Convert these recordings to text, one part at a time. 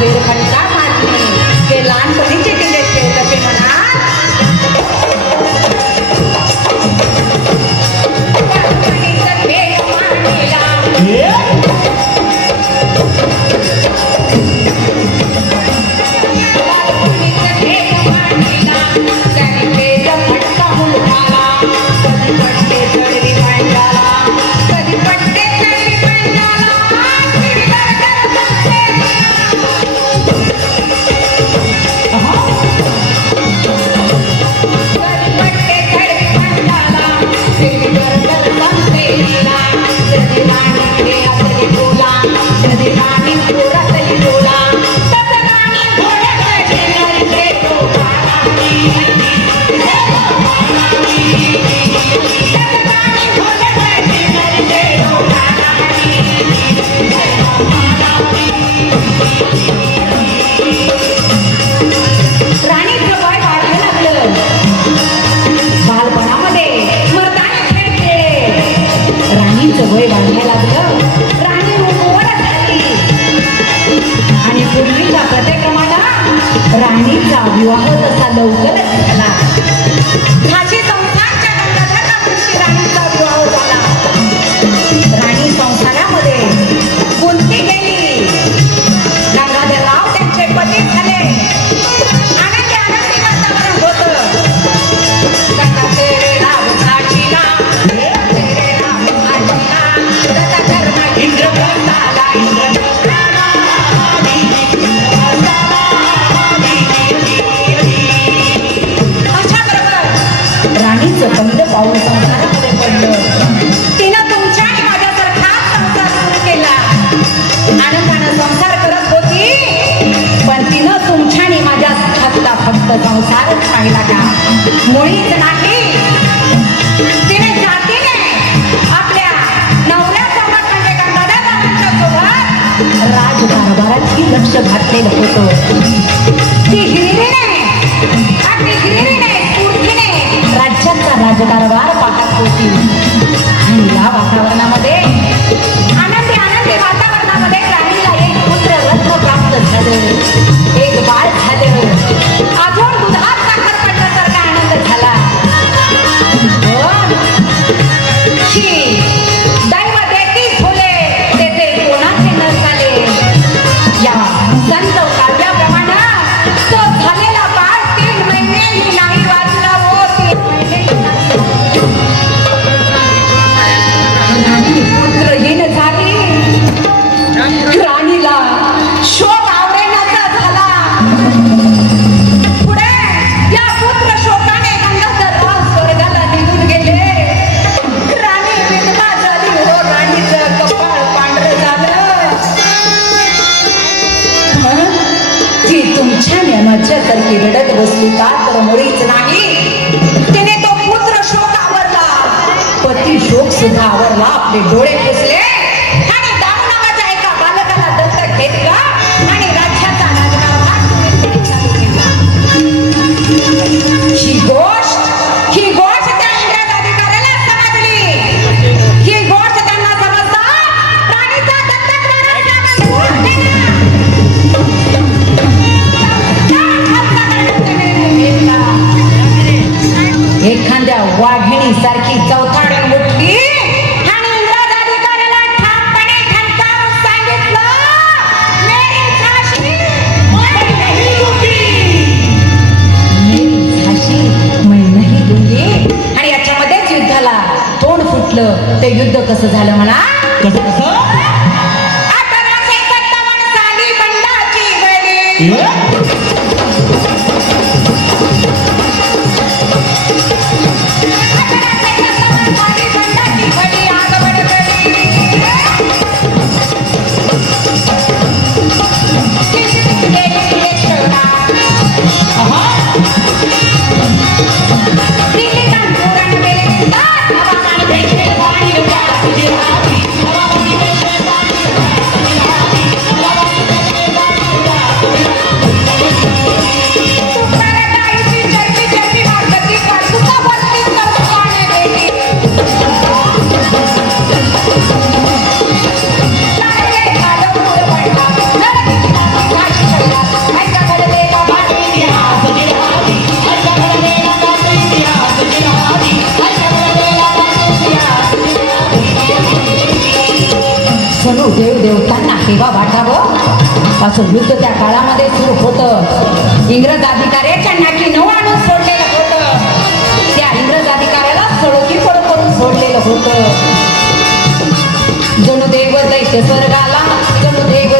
ಬೇರೆ राणीचं भय बांधायला लागलं. राणी उभं झाली राणीचा विवाह तसा लवकरच झाला. संसार पाहिला त्या मुळीच नाही तिने आपल्या नवऱ्यासोबत म्हणजे लक्ष घातलेलं होतं. ती हिरिरीने राज्याचा राजकारभार पाहत होती. आणि वातावरणामध्ये आनंदी आनंदी वातावरणामध्ये राणीला एक पुत्र प्राप्त झालं. हे युद्ध कसं झालं म्हणा? कसं कसं? असं युद्ध त्या काळामध्ये सुरू होतं. इंग्रज अधिकाऱ्याच्या नाकी नऊ आणून सोडलेलं होतं. त्या इंग्रज अधिकाऱ्याला सडकी पड करून सोडलेलं होतं. जणू देव दैत्य स्वर्गाला जणू देव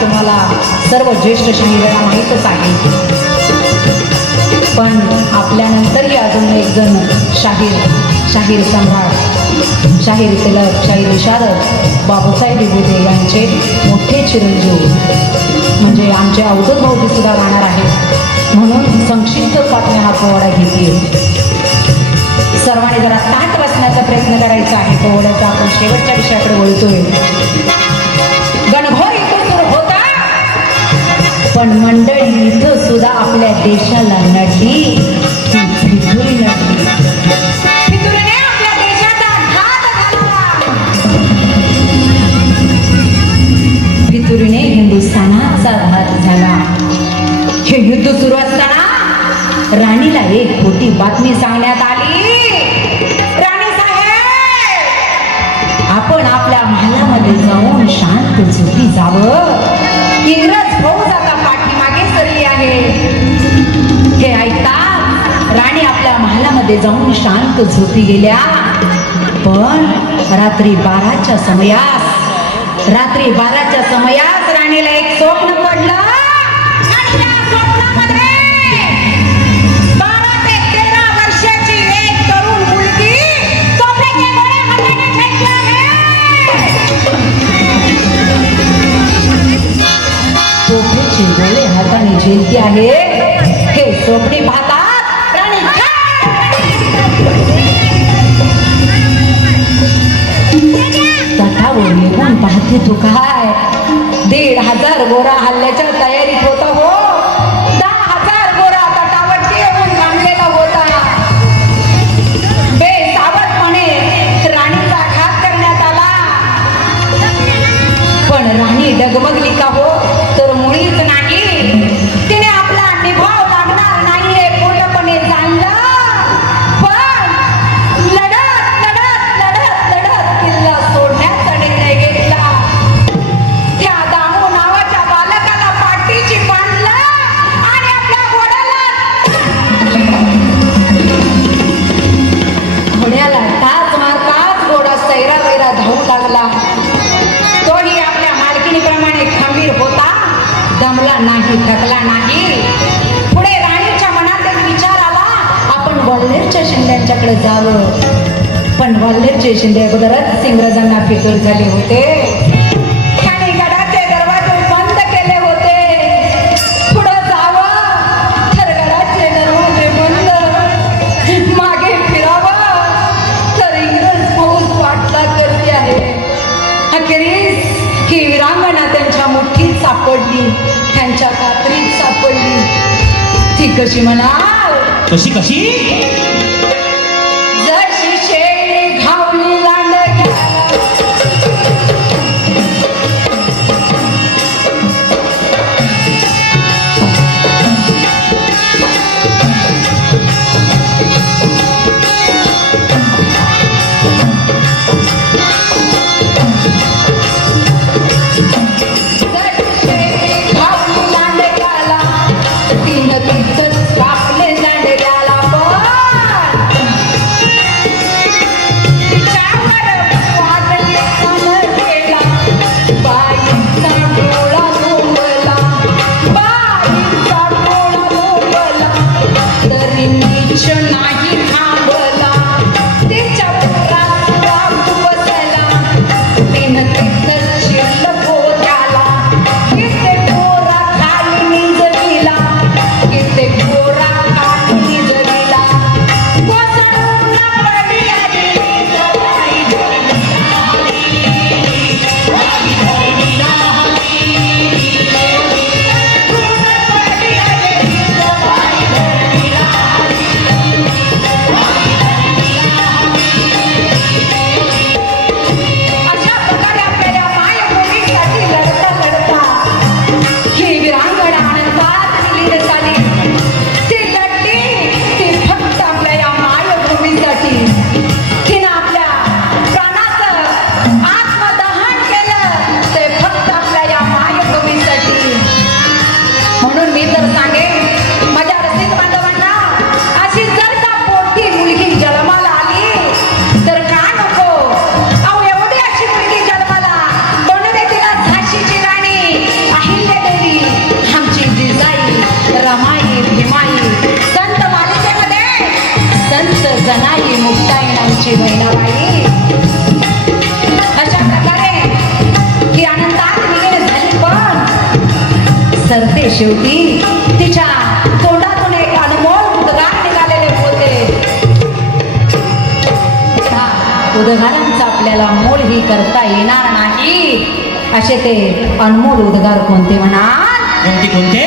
तुम्हाला सर्व ज्येष्ठ शनिवेळा माहीतच आहे. पण आपल्यानंतरही अजून एक जण शाहीर शाहीर सम्राट शाहीर तिलक शाहीर विशारद बाबूसाहेब विभूते यांचे मोठे चिरंजीव म्हणजे आमचे अवधूत भाऊ सुद्धा राहणार आहेत. म्हणून संक्षिप्त बातम्या हा पोवाडा घेते सर्वांनी जरा ताट बसण्याचा प्रयत्न करायचा आहे. पोवाड्याचा आपण शेवटच्या विषयाकडे वळतोय. पण मंडळी इथं सुद्धा आपल्या देशाला नडली ती फितुरी फितुरीने हिंदुस्थानाचा घात झाला. हे युद्ध सुरू असताना राणीला एक खोटी बातमी सांगण्यात आली. राणी साहेब आपण आपल्या महालामध्ये जाऊन शांत झोपी जावं. मध्ये जाऊन शांत झोपी गेल्या. पण रात्री बाराच्या समयास रात्री बाराच्या समयास राणीला एक स्वप्न पडलं. हाताने त्या आहे. बघून तू काय दीड हजार गोरा हल्ल्याच्या तयारीत होता हो. दहा हजार गोरा तटावरती येऊन थांबलेला होता. बेसावधपणे राणीचा घात करण्यात आला. पण राणी डगमगली का हो? आपण शिंद्यांच्याकडे जावं. पण ग्वाल्हेरचे शिंदे अगोदरच इंग्रजांना फिकर झाले होते. त्याने गडाचे दरवाजे बंद केले होते. पुढं जावं. तर गडाचे दरवाजे बंद. मागे फिरावं. तर इंग्रज फौज वाटला करते आहे. अखेरीस ही विरांगणा त्यांच्या मुठीत सापडली. त्यांच्या कात्रीत सापडली. ती कशी म्हणा कशी कशी? सरते शेवटी तिच्या तोंडातून एक अनमोल उद्गार निघालेले होते त्या उद्गारांचा आपल्याला मोल ही करता येणार नाही असे ते अनमोल उद्गार कोणते म्हणा कोणते कोणते?